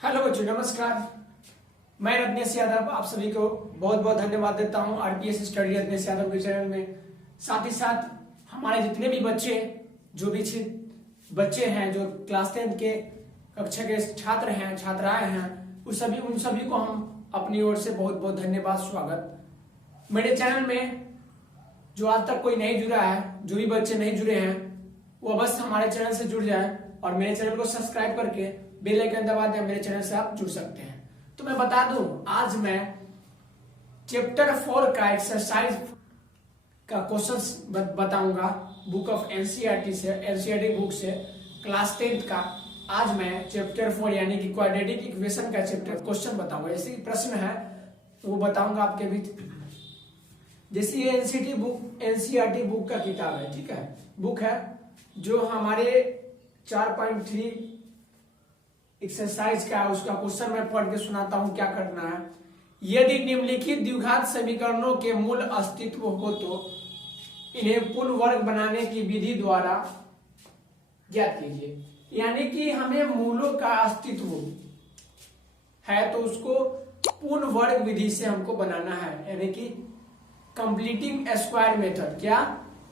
Hello बच्चों, नमस्कार। मैं रत्नेश यादव आप सभी को बहुत बहुत धन्यवाद देता हूं आरपीएस स्टडी रत्नेश यादव के चैनल में। साथ ही साथ हमारे जितने भी बच्चे बच्चे हैं जो क्लास 10 के कक्षा के छात्र हैं, छात्राएं हैं, उन सभी को हम अपनी ओर से बहुत बहुत धन्यवाद, स्वागत। मेरे चैनल में जो आज तक कोई नहीं जुड़ा है, जो भी बच्चे नहीं जुड़े हैं, वो बस हमारे चैनल से जुड़ जाए और मेरे चैनल को सब्सक्राइब करके बेल आइकन दबा दें। मेरे चैनल से आप जुड़ सकते हैं। तो मैं बता दूं, आज मैं चैप्टर 4 का एक्सरसाइज का क्वेश्चन बताऊंगा बुक ऑफ एनसीईआरटी बुक से, क्लास 10 का। आज मैं चैप्टर 4 यानी कि क्वाड्रेटिक इक्वेशन का चैप्टर क्वेश्चन बताऊंगा। ऐसे प्रश्न है वो बताऊंगा आपके बीच। जैसे ये एनसीईआरटी बुक का किताब है, ठीक है, बुक है जो हमारे 4.3 एक्सरसाइज का उसका क्वेश्चन मैं पढ़ के सुनाता हूं क्या करना है। यदि निम्नलिखित द्विघात समीकरणों के मूल अस्तित्व हो तो इन्हें पूर्ण वर्ग बनाने की विधि द्वारा ज्ञात कीजिए। यानी कि हमें मूलों का अस्तित्व है तो उसको पूर्ण वर्ग विधि से हमको बनाना है, यानी कि कंप्लीटिंग स्क्वायर मेथड। क्या?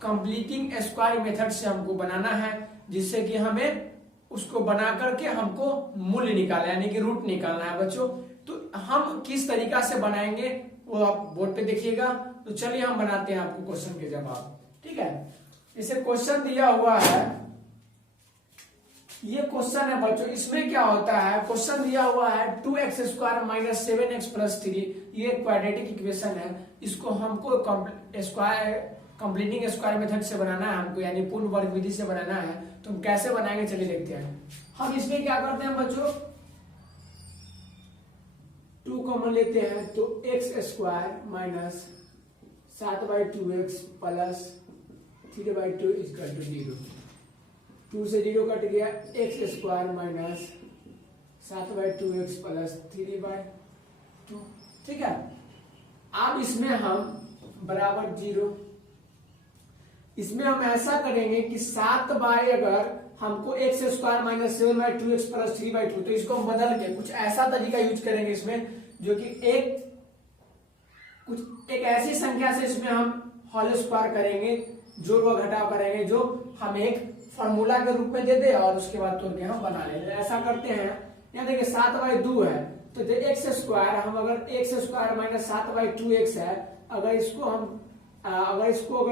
कंप्लीटिंग स्क्वायर मेथड से हमको बनाना है, जिससे कि हमें उसको बना करके हमको मूल्य निकालना, यानी कि रूट निकालना है बच्चों। तो हम किस तरीका से बनाएंगे वो आप बोर्ड पे देखिएगा। तो चलिए हम बनाते हैं आपको क्वेश्चन के जवाब, ठीक है। इसे क्वेश्चन दिया हुआ है, ये क्वेश्चन है बच्चों। इसमें क्या होता है, क्वेश्चन दिया हुआ है 2x square minus 7x plus 3। ये क्वाड्रेटिक इक्वेशन है, इसको हमको कंप्लीटिंग स्क्वायर मेथड से बनाना है हमको, यानी पूर्ण वर्ग विधि से बनाना है। तो हम कैसे बनाएंगे चलिए देखते हैं। हम इसमें क्या करते हैं बच्चों, 2 कॉमन लेते हैं तो x square minus 7/2x plus 3/2 equal to 0। 2 से 0 कट गया, x square minus 7/2x plus 3/2, ठीक है। अब इसमें हम बराबर 0, इसमें हम ऐसा करेंगे कि 7 अगर हमको x square minus 7/2x plus 3/2, तो इसको हम बदल के कुछ ऐसा तरीका यूज करेंगे इसमें, जो कि एक ऐसी संख्या से इसमें हम होल स्क्वायर करेंगे, जोड़ व घटाव करेंगे, जो हम एक फॉर्मूला के रूप में दे दे और उसके बाद तोड़ के हम बना लेंगे। ऐसा करते हैं। यहाँ देखिए 7/2 है तो x स्क्वायर, हम अगर x स्क्वायर माइनस 7/2x है, अगर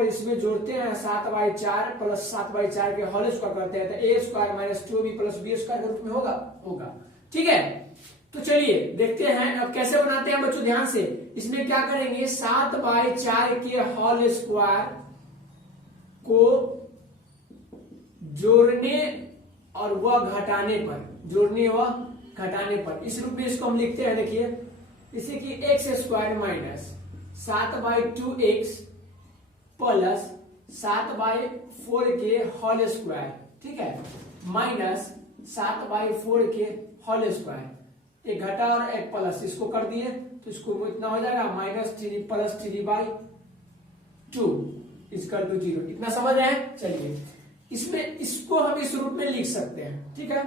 इसमें जोड़ते हैं 7/4 प्लस 7/4 के होल स्क्वायर करते हैं तो a square minus 2b plus b square के रूप में होगा, ठीक है। तो चलिए देखते हैं अब कैसे बनाते हैं बच्चों, ध्यान से। इसमें क्या करेंगे, 7/4 के होल स्क्वायर को जोड़ने और वह घटाने पर, इस रूप में इसको हम लिखते हैं। देखिए इसे कि x square minus 7/2x plus 7/4 के होल स्क्वायर, ठीक है, माइनस 7/4 के होल स्क्वायर। एक घटा और एक प्लस, इसको कर दिए तो इसको इतना हो जाएगा -3 प्लस 3/2 इक्वल टू 0। इतना समझ रहे हैं? चलिए इसमें इसको हम इस रूप में लिख सकते हैं, ठीक है।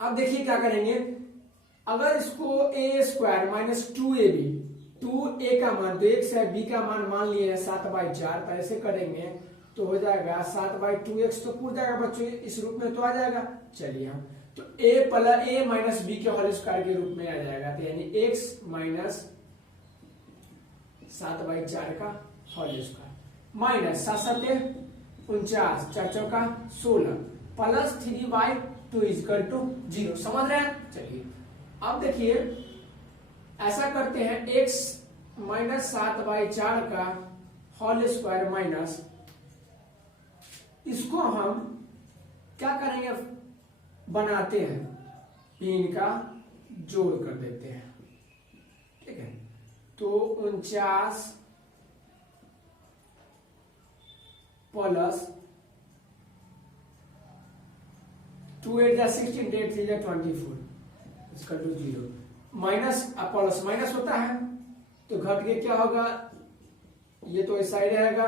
अब देखिए क्या करेंगे, अगर इसको a square minus 2ab, 2a का मान तो x है, b का मान लिए है 7/4, तो ऐसे करेंगे तो हो जाएगा 7/2x, तो पूछ जाएगा बच्चों इस रूप में तो आ जाएगा। चलिए हम तो a माइनस b के होल स्क्वायर के रूप में आ जाएगा, तो यानी x माइनस 7/4 का होल स्क्वायर माइनस 7 49, 4 चौका 16 प्लस 3/2 इक्वल टू 0। समझ रहे हैं? चलिए अब देखिए ऐसा करते हैं, x माइनस 7/4 का होल स्क्वायर माइनस, इसको हम क्या करेंगे, बनाते हैं, इनका जोड़ कर देते हैं, ठीक है। तो 49 प्लस 2 8 जा 16, 8 3 जा 24 इसका 0, माइनस प्लस माइनस होता है तो घट के क्या होगा, ये तो इस साइड रहेगा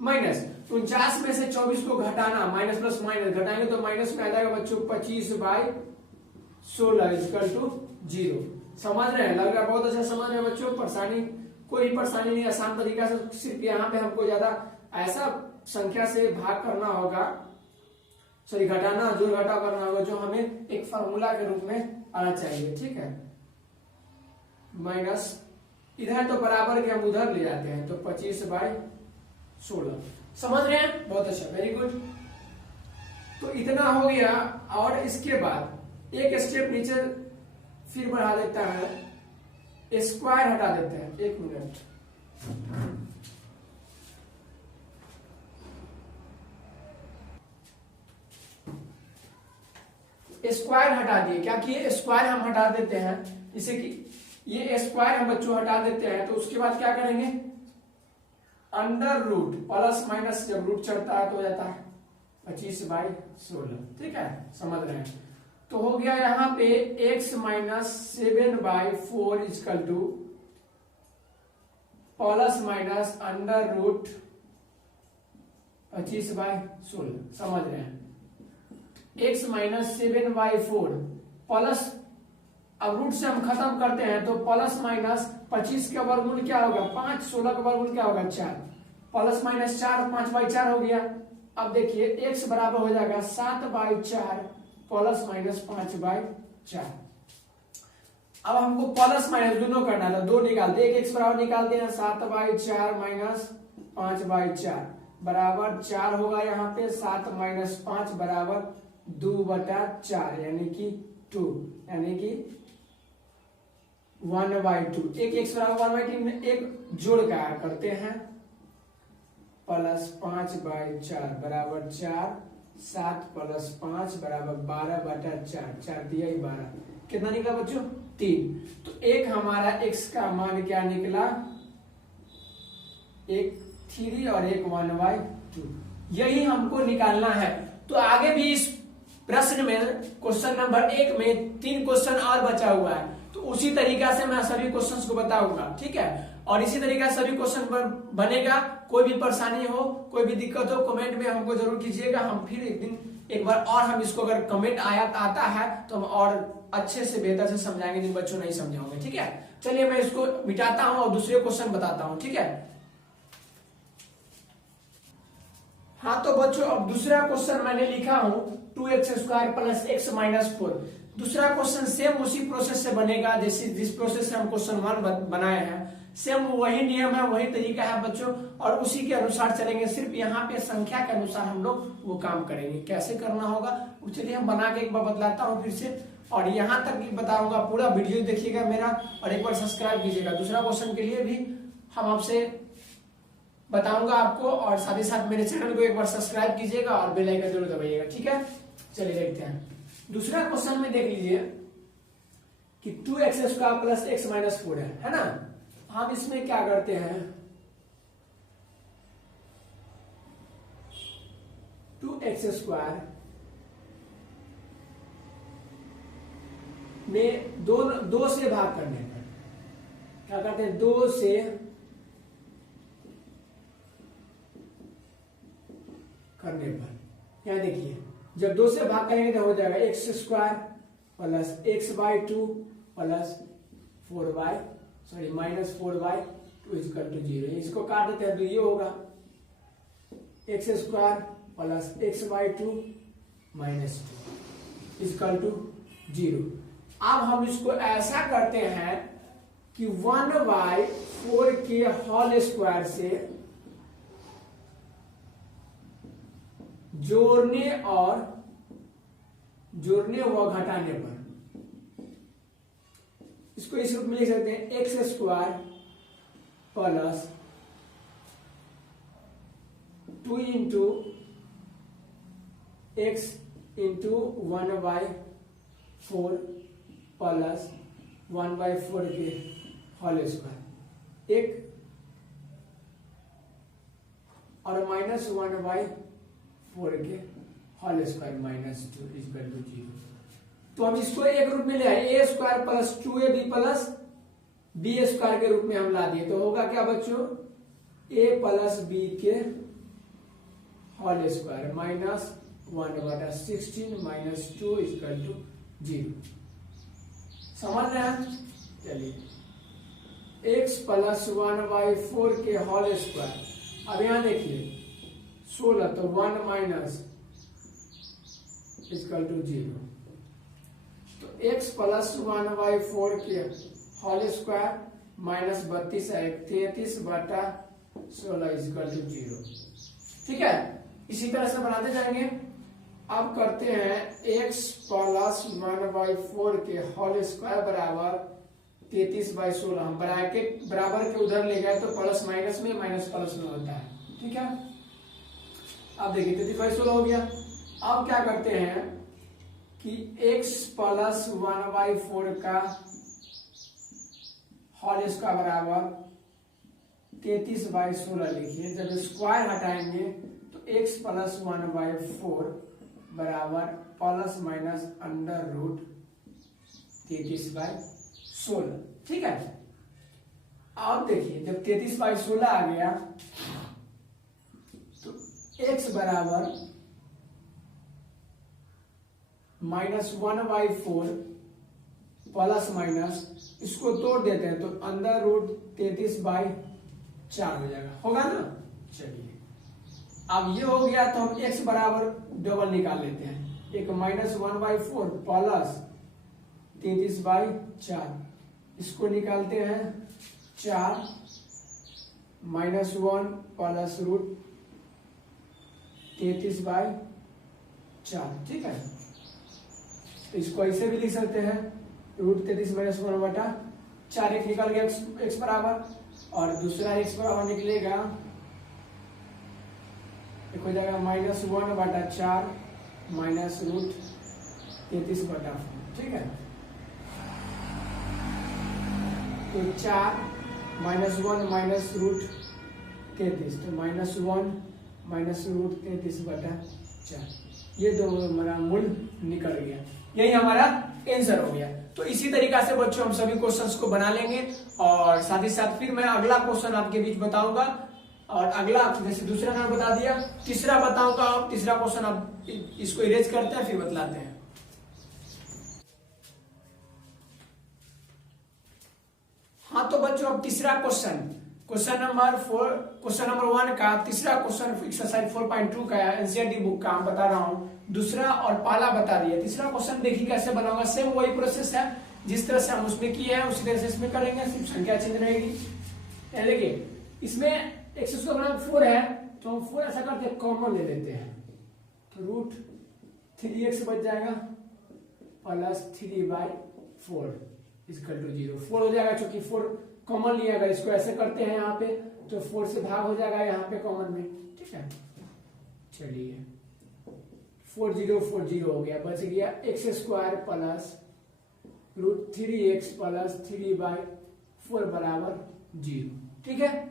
माइनस 49 में से 24 को घटाना, माइनस प्लस माइनस घटाएंगे तो माइनस में आ जाएगा बच्चों 25/16, 16 इक्वल टू 0। समझ रहे हैं? लग रहा है बहुत अच्छा समझ रहे हैं बच्चों। परेशानी, कोई परेशानी नहीं, आसान तरीका से। सिर्फ यहाँ पे हमको ज्यादा ऐसा संख्या से भाग करना होगा, सॉरी घटाना, जोड़ घटाव करना होगा जो हमें एक फार्मूला के रूप में आना चाहिए। ठीक है, माइनस इधर तो बराबर के हम उधर ले जाते हैं, तो 25/16। समझ रहे हैं? बहुत अच्छा, वेरी गुड। तो इतना हो गया। और इसके बाद एक स्टेप नीचे फिर बढ़ा देता है, स्क्वायर हटा देते हैं। 1 मिनट, स्क्वायर हटा दिए। क्या किए? स्क्वायर हम हटा देते हैं, जिससे कि ये स्क्वायर हम बच्चों हटा देते हैं। तो उसके बाद क्या करेंगे? अंडर रूट, प्लस माइनस जब रूट चढ़ता है तो हो जाता है 25/16। ठीक है, समझ रहे हैं? तो हो गया यहाँ पे x minus 7/4 equal to plus minus under root 25/16। समझ रहे हैं? x माइनस 7/4 प्लस, अब रूट से हम खत्म करते हैं तो प्लस माइनस 25 का वर्गमूल क्या होगा? 5, 16 का वर्गमूल क्या होगा? 4, प्लस माइनस 4, 5/4 हो गया। अब देखिए x बराबर हो जाएगा 7/4 प्लस माइनस 5/4। अब हमको प्लस माइनस दोनों करना था, 2 निकालते, एक x बराबर निकालते हैं 7/4 माइनस 5/4 बराबर 4 होगा। यहाँ पे 7 माइनस 5 बराबर 2/4 यानी कि 2, यानी कि 1/2। एक x बराबर 1/2 में एक जोड़ का करते हैं, प्लस 5/4 बराबर 4, 7 प्लस 5 बराबर 12/4, 4 दिया ही 12। कितना निकला बच्चों? 3। तो एक हमारा x का मान क्या निकला? एक 3 और एक 1/2। यही हमको निकालना है। तो आगे भी इस प्रश्न में, क्वेश्चन नंबर 1 में 3 क्वेश्चन और बचा हुआ है, तो उसी तरीका से मैं सभी क्वेश्चंस को बताऊंगा। ठीक है, और इसी तरीका से सभी क्वेश्चन बनेगा। कोई भी परेशानी हो, कोई भी दिक्कत हो, कमेंट में हमको जरूर कीजिएगा। हम फिर एक बार और हम इसको, अगर कमेंट आता है तो हम और अच्छे से बेहतर से समझाएंगे जिन बच्चों नहीं समझे होंगे। ठीक है, चलिए मैं इसको मिटाता हूं और दूसरे क्वेश्चन बताता हूं। ठीक है, हाँ तो बच्चों अब दूसरा क्वेश्चन मैंने लिखा हूं 2x² प्लस x माइनस 4। दूसरा क्वेश्चन सेम उसी प्रोसेस से बनेगा जैसे जिस प्रोसेस से हम क्वेश्चन 1 बनाए हैं। सेम वही नियम है, वही तरीका है बच्चों, और उसी के अनुसार चलेंगे। सिर्फ यहाँ पे संख्या के अनुसार हम लोग वो काम करेंगे। कैसे करना होगा चलिए हम बना के एक बार बतलाता हूँ फिर से, और यहाँ तक भी बताऊंगा। पूरा वीडियो देखिएगा मेरा और एक बार सब्सक्राइब कीजिएगा। दूसरा क्वेश्चन के लिए भी हम आपसे बताऊंगा आपको, और साथ ही साथ मेरे चैनल को एक बार सब्सक्राइब कीजिएगा और बेल आइकन जरूर दबाइएगा। ठीक है, चलिए देखते हैं। दूसरा क्वेश्चन में देख लीजिए कि 2x² प्लस x माइनस 4 है ना। हम इसमें क्या करते हैं, 2x² में 2 से भाग करने पर क्या करते हैं? 2 से करने पर क्या देखिए, जब 2 से भाग करेंगे तो हो जाएगा x² plus x/2 plus minus 4/2 equal to 0। इसको काट देते हैं तो ये होगा x² plus x/2 minus 2 equal to 0। अब हम इसको ऐसा करते हैं कि 1/4 के होल स्क्वायर से जोड़ने व घटाने पर इसको इस रूप में लिख सकते हैं x² plus 2 into x into 1/4 plus 1/4 के होल स्क्वायर एक, और माइनस 1/4 के whole square minus 2 equal to 0। तो हम इसको एक रूप में ले आए, a² plus 2ab plus b² के रूप में हम ला दिए। तो होगा क्या बच्चों? a प्लस b के whole square minus 1/16 minus 2 equal to 0। समझ रहे हैं? चलिए x प्लस 1/4 के होल स्क्वायर। अब यहाँ देखिए 16 तो 1 माइनस इक्वल टू 0, तो x प्लस 1/4 के होल स्क्वायर माइनस 32 है 33/16 इक्वल टू 0। ठीक है, इसी तरह से बनाते जाएंगे। अब करते हैं x प्लस 1/4 के होल स्क्वायर बराबर 33/16। हम ब्रैकेट बराबर के उधर ले गए तो प्लस माइनस में, माइनस प्लस में होता है। ठीक है, अब देखिए 33/16 हो गया। अब क्या करते हैं कि x प्लस 1/4 का होल स्क्वायर बराबर 33/16 लिखिए। जब स्क्वायर हटाएंगे तो x प्लस 1/4 बराबर प्लस माइनस अंडर रूट 33/16। ठीक है, अब देखिए जब 33/16 आ गया तो x बराबर माइनस 1/4 प्लस माइनस, इसको तोड़ देते हैं तो अंडर रूट 33/4 हो जाएगा, होगा ना। चलिए अब ये हो गया तो हम x बराबर डबल निकाल लेते हैं। एक माइनस 1/4 प्लस 33/4, इसको निकालते हैं 4 माइनस 1 प्लस रूट 33/4। ठीक है, तो इसको ऐसे भी लिख सकते हैं रूट 33 माइनस 1/4। एक निकल गया x बराबर, और दूसरा x बराबर निकलेगा एक हो जाएगा माइनस 1/4 माइनस रूट 33/4। ठीक है, तो 4 माइनस 1 माइनस रूट 33, तो माइनस 1 माइनस रूट 33/4। ये दो हमारा मूल निकल गया, यही हमारा आंसर हो गया। तो इसी तरीका से बच्चों हम सभी क्वेश्चंस को बना लेंगे, और साथ ही साथ फिर मैं अगला क्वेश्चन आपके बीच बताऊंगा। और अगला जैसे दूसरा नाम बता दिया, तीसरा बताऊंगा। आप तीसरा क्वेश्चन आप इसको इरेज करते हैं फिर बतलाते हैं। हाँ तो बच्चों अब तीसरा क्वेश्चन नंबर 1 का तीसरा क्वेश्चन एक्सरसाइज 4.2 का एनसीईआरटी बुक का हम बता रहा हूँ। दूसरा और पहला बता दिया, तीसरा क्वेश्चन देखिए कैसे बनाऊंगा। सेम वही प्रोसेस है, जिस तरह से हम उसमें किए हैं उसी तरह से इसमें करेंगे, सिर्फ संख्या चेंज रहेगी। देखिए इसमें x स्क्वायर बराबर 4 है, तो हम 4 ऐसा करते हैं कॉमन ले लेते हैं, तो रूट 3x बच जाएगा प्लस 3/4 इक्वल टू 0। 4 हो जाएगा, क्योंकि 4 कॉमन लिया गया। इसको ऐसे करते हैं यहाँ पे, तो 4 से भाग हो जाएगा यहाँ पे कॉमन में। ठीक है, चलिए 4 0 हो गया, बच गया x square plus root 3x plus 3/4 बराबर 0। ठीक है,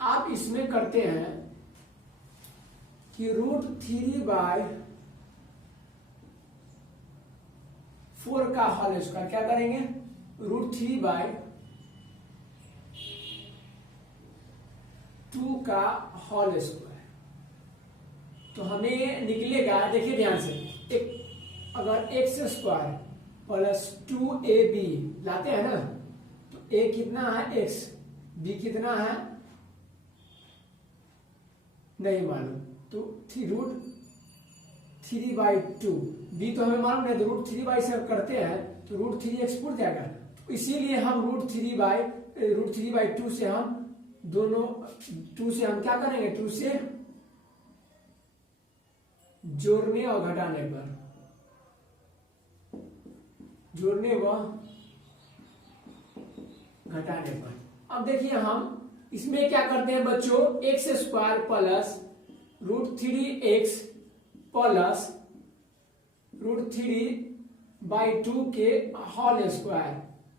आप इसमें करते हैं कि रूट 3/4 का होल स्क्वायर क्या करेंगे, रूट 3/2 का होल स्क्वायर। तो हमें निकलेगा, देखिए ध्यान से, एक अगर x स्क्वायर प्लस 2ab लाते हैं ना, तो a कितना है x, b कितना है नहीं मालूम, तो रूट 3/2, b तो हमें मालूम नहीं, तो रूट 3 से करते हैं तो रूट 3x पूछ जाएगा। तो इसीलिए हम रूट 3/2 से हम दोनों 2 से हम क्या करेंगे, 2 से जोड़ने और घटाने पर, जोड़ने व घटाने पर। अब देखिए हम इसमें क्या करते हैं बच्चों, x square plus root 3x plus root 3/2 के होल स्क्वायर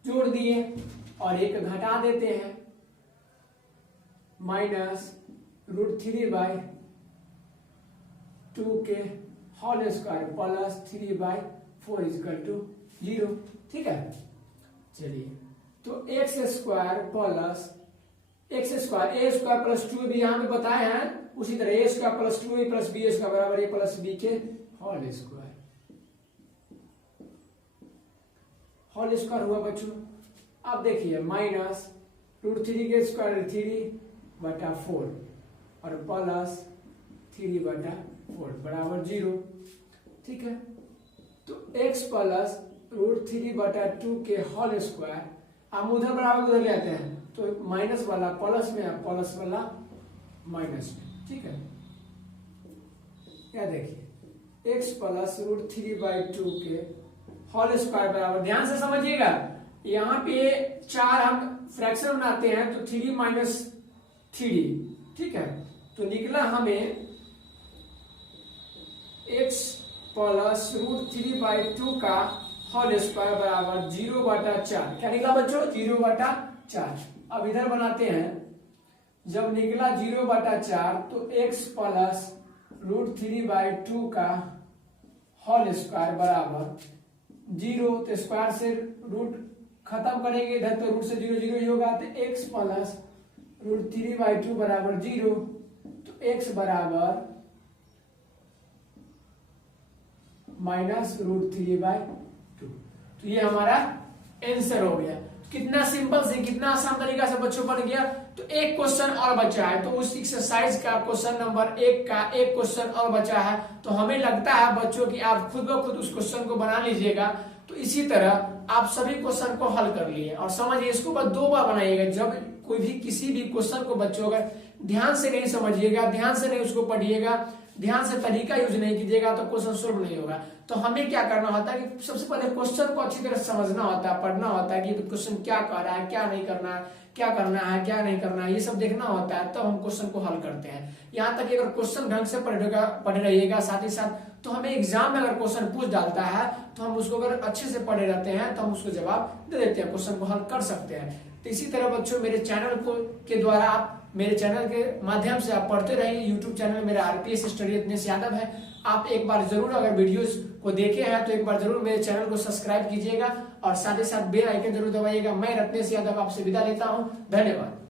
जोड़ दिए और एक घटा देते हैं, माइनस रूट 3/2 के whole square plus 3/4 equal to 0। ठीक है, चलिए तो x square plus x square a square plus 2 भी यहाँ पे बताए हैं, उसी तरह a square plus 2a plus b square बराबर a प्लस b के होल स्क्वायर हुआ बच्चों। अब देखिए माइनस √3 के स्क्वायर 3/4 और प्लस 3/4 बराबर 0। ठीक है, तो x प्लस √3/2 के होल स्क्वायर, हम उधर बराबर उधर ले आते हैं तो माइनस वाला प्लस में, प्लस वाला माइनस में। ठीक है, क्या देखिए x प्लस √3/2 के होल स्क्वायर बराबर, ध्यान से समझिएगा, यहाँ पे 4 हम फ्रैक्शन बनाते हैं तो 3 माइनस 3, ठीक है, तो निकला हमें x प्लस √3/2 का होल स्क्वायर बराबर 0/4। क्या निकला बच्चों? 0/4। अब इधर बनाते हैं, जब निकला 0/4 तो x प्लस √3/2 का होल स्क्वायर बराबर 0, तो स्क्वायर से रूट खत्म करेंगे इधर तो रूट से 0 0 ही होगा, तो x प्लस √3/2 बराबर 0, तो x बराबर माइनस √3/2। तो ये हमारा आंसर हो गया। कितना सिंपल से, कितना आसान तरीका से बच्चों बन गया। तो एक क्वेश्चन और बचा है, तो उस एक्सरसाइज का क्वेश्चन नंबर 1 का एक क्वेश्चन और बचा है। तो हमें लगता है बच्चों कि आप खुद ब खुद उस क्वेश्चन को बना लीजिएगा। तो इसी तरह आप सभी क्वेश्चन को हल कर लिए और समझिए, इसको बस 2 बार बनाइएगा। जब कोई भी किसी भी क्वेश्चन को बच्चों अगर ध्यान से नहीं समझिएगा, ध्यान से नहीं उसको पढ़िएगा, ध्यान से तरीका यूज नहीं कीजिएगा तो क्वेश्चन सोल्व नहीं होगा। तो हमें क्या करना होता है कि सबसे पहले क्वेश्चन को अच्छी तरह समझना होता है, पढ़ना होता है कि क्वेश्चन क्या कह रहा है, क्या नहीं करना है, क्या करना है, क्या नहीं करना है, ये सब देखना होता है, तब हम क्वेश्चन को हल करते हैं। यहाँ तक कि अगर क्वेश्चन ढंग से पढ़े रहिएगा साथ ही साथ, तो हमें एग्जाम में अगर क्वेश्चन पूछ डालता है तो हम उसको अगर अच्छे से पढ़े रहते हैं तो हम उसको जवाब दे देते हैं, क्वेश्चन को हल कर सकते हैं। तो इसी तरह बच्चों मेरे चैनल को के द्वारा आप मेरे चैनल के माध्यम से आप पढ़ते रहिए। यूट्यूब चैनल मेरा RPS स्टडी रत्नेश यादव है। आप एक बार जरूर अगर वीडियोस को देखे हैं तो एक बार जरूर मेरे चैनल को सब्सक्राइब कीजिएगा और साथ ही साथ बेल आइकन जरूर दबाइएगा। मैं रत्नेश यादव आपसे विदा लेता हूं। धन्यवाद।